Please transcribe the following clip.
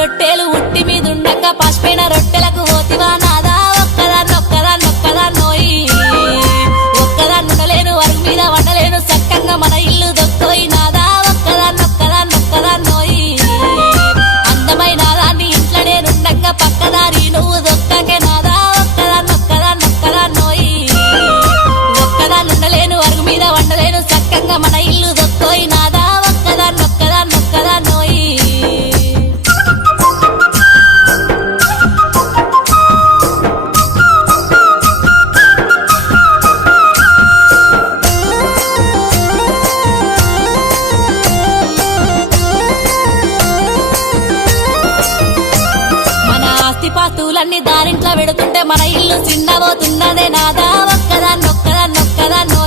రొట్టెలు ఉట్టి మీదుండక పసిపోయిన రొట్టెలకు పోతివా నాదా ఒక్కదాన్నోయి ఒక్కదాన్నుండలేను అరుగు మీద వండలేను సక్కంగా మన ఇల్లు దొక్కోయి నాదా ఒక్కదాన్నోయి అందమైన దాన్ని ఇంట్లో నేనుండగా పక్కదారి నువ్వు దొక్కకే నాదా ఒక్కదాన్నోయి ఒక్కదాన్నుండలేను అరుగు మీద వండలేను సక్కంగా మన ఇల్లు దొక్కోయి నాదా ఒక్కదాన్నోయి పాస్తులన్నీ దారింట్లో పెడుతుంటే మన ఇల్లు చిన్నబోతున్నదే నాదా ఒక్కదాన్నొక్కదాన్నొక్కదాన్నో